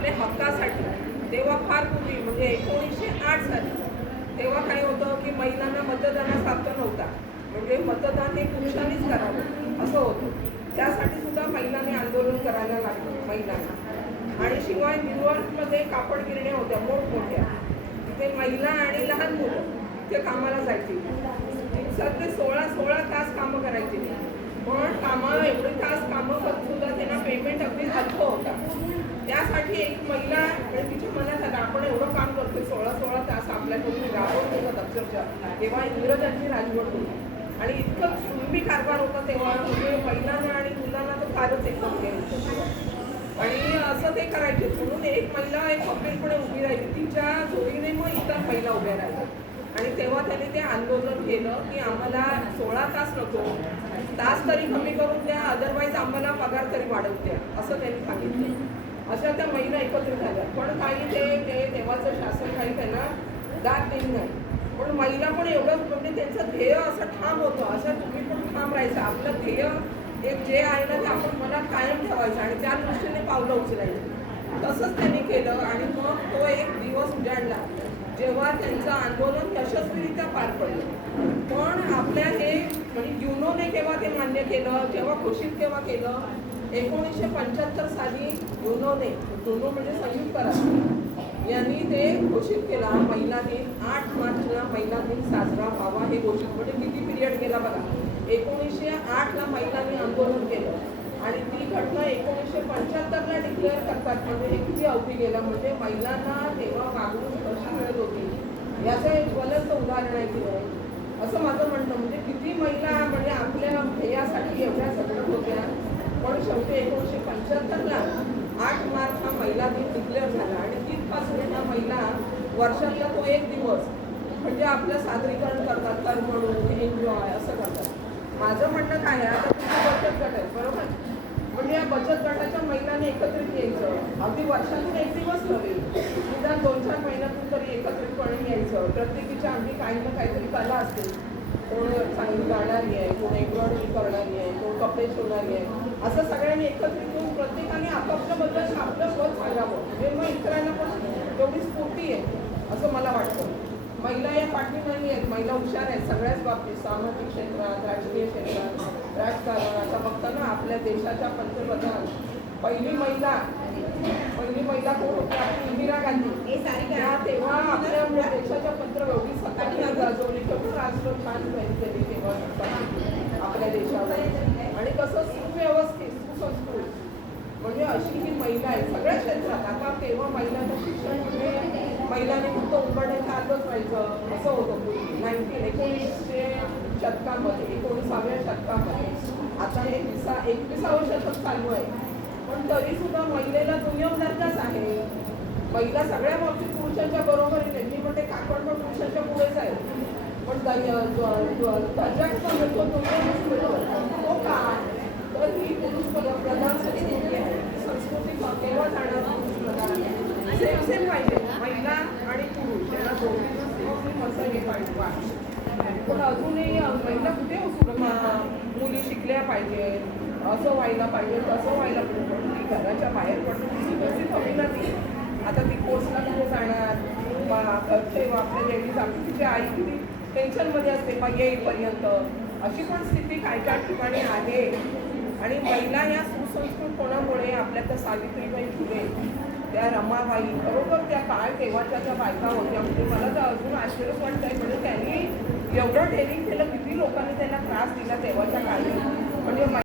आपल्या हक्कासाठी तेव्हा फार पूर्वी म्हणजे एकोणीसशे आठ साली तेव्हा काय होतं की महिलांना मतदानास हक्क नव्हता. म्हणजे मतदान हे पुरुषांनीच करावं असं होतं. त्यासाठी सुद्धा महिलांनी आंदोलन करायला लागलं महिलांना. आणि शिवाय न्यूयॉर्कमध्ये कापड गिरण्या होत्या मोठमोठ्या. तिथे महिला आणि लहान मुलं ते कामाला जायची. दिवसात ते सोळा सोळा तास कामं करायची. पण कामाला एवढे तास कामं करून सुद्धा त्यांना पेमेंट अगदी हक्क होता. त्यासाठी एक महिला म्हणजे तिच्या मनात आलं आपण एवढं काम करतोय सोळा सोळा तास आपल्याकडून राबवून होतं अक्षरशः. तेव्हा इंग्रजांची राजवट होती. आणि इतकं सुंबी कारभार होता तेव्हा म्हणजे महिलांना आणि मुलांना तर फारच एकदम हे होतं. आणि असं ते करायचे. म्हणून एक महिला एक खंबीरपणे उभी राहिली. तिच्या जोडीने मग इतर महिला उभ्या राहिल्या. आणि तेव्हा त्यांनी ते आंदोलन केलं की आम्हाला सोळा तास नको. तास तरी कमी करून द्या अदरवाईज आम्हाला पगार तरी वाढवत्या द्या असं त्यांनी सांगितलं. अशा त्या महिला एकत्र झाल्या. पण काही ते ते देवाचं शासन काही त्यांना दाद देत नाही. पण महिला पण एवढंच म्हणजे त्यांचं ध्येय असं ठाम होतं. असं तुम्ही पण ठाम राहायचं. आपलं ध्येय एक जे आहे ना ते आपण मनात कायम ठेवायचं आणि त्या दृष्टीने पावलं उचलायची. तसंच त्यांनी केलं आणि मग तो एक दिवस उजाडला. जेव्हा त्यांचं आंदोलन यशस्वीरित्या पार पडलं. पण आपल्या हे म्हणजे युनोने केव्हा ते मान्य केलं जेव्हा घोषित केव्हा केलं एकोणीसशे पंच्याहत्तर साली युनोने युनो म्हणजे संयुक्त राष्ट्र यांनी ते घोषित केला महिला दिन आठ मार्चला महिला दिन साजरा व्हावा हे घोषित म्हणजे किती पिरियड गेला बघा? एकोणीसशे आठला महिलांनी आंदोलन केलं आणि ती घटना एकोणीसशे पंच्याहत्तरला डिक्लेअर करतात. म्हणजे हे किती अवधी गेलं? म्हणजे महिलांना तेव्हा वागणूक कशी मिळत होती. याचं एक ज्वलंत उदाहरण आहे की असं माझं म्हणणं म्हणजे किती महिला म्हणजे आपल्या ध्येयासाठी एवढ्या सगळं होत्या पण शेवटी एकोणीसशे पंच्याहत्तरला आठ मार्च हा महिला दिन डिक्लेअर झाला. आणि तिथपासून ह्या महिला वर्षातला तो एक दिवस म्हणजे आपलं सादरीकरण करतात तर म्हणून एन्जॉय असं करतात. माझं म्हणणं काय आहे आता तुमचं बचत गट आहे बरोबर? म्हणजे या बचत गटाच्या महिलांनी एकत्रित यायचं. अगदी वर्षातून एक दिवस नव्हे निदान दोन चार महिन्यातून तरी एकत्रितपणे यायचं. प्रत्येकीच्या अगदी काही ना काहीतरी कला असते. कोण चांगली गाणारी आहे कोण एम्ब्रॉयडरी करणारी आहे कोण कपडे शिवणारी आहे. असं सगळ्यांनी एकत्रित येऊन प्रत्येकाने आपापल्याबद्दल आपलं स्वत सांगावं. म्हणजे मग इतरांना पण तेवढी स्फूर्ती आहे असं मला वाटतं. महिला या पाठी नाही आहेत महिला हुशार आहेत सगळ्याच बाबतीत. सामाजिक क्षेत्रात राजकीय क्षेत्रात राजकारण. आता बघताना आपल्या देशाच्या पंतप्रधान पहिली महिला पहिली महिला कोण होती? आपली इंदिरा गांधी त्या तेव्हा आपल्या देशाच्या पंत्र एवढी सत्ता गाजवली छान काहीतरी तेव्हा आपल्या देशावर आणि कसं सुव्यवस्थित सुसंस्कृत. म्हणजे अशी ही महिला आहे सगळ्या क्षेत्रात. आता तेव्हा महिलांचं शिक्षण म्हणजे महिलांनी फक्त उंबरण्याच्या आतच व्हायचं. असं होतं पूर्वी. नाईन्टीन एकोणीसशे शतकामध्ये एकोणीसाव्या शतकामध्ये. आता हे विसा एकविसावं शतक चालू आहे. पण तरी सुद्धा महिलेला दुय्यम दर्जाच आहे. महिला सगळ्या बाबतीत पुरुषांच्या बरोबरीने मी म्हणते काकड पण पुरुषांच्या पुढेच आहे. पण दर्जा कसा मिळतो दुय्यमच मिळतो तो का तर ही पुरुष प्रधान संस्कृती आहे. संस्कृती केव्हा जाणार पुरुष प्रधान आहे. सेम सेम पाहिजे. महिला आणि पुरुष यांना दोन्ही असं हे पाहिजे. पण अजूनही महिला कुठे असू मुली शिकल्या पाहिजेत असं व्हायला पाहिजे तसं व्हायला पाहिजे. पण ती घराच्या बाहेर पडून ती सुरक्षित हवी ना ती. आता ती कोर्सला कुठे जाणार? मा- घरचे आपल्या लेडीज आपली तिची आई किती टेन्शनमध्ये असते मग येईपर्यंत अशी पण स्थिती काय काय ठिकाणी आहे. आणि महिला या सुसंस्कृत कोणामुळे आपल्या त्या सावित्रीबाई फुले त्या रमाबाई बरोबर त्या काळ तेव्हाच्या त्या बायका होत्या. म्हणजे मला तर अजून आश्चर्यच आहे म्हणजे त्यांनी एवढं ट्रेनिंग केलं किती लोकांनी त्यांना त्रास दिला तेव्हाच्या काळी. म्हणजे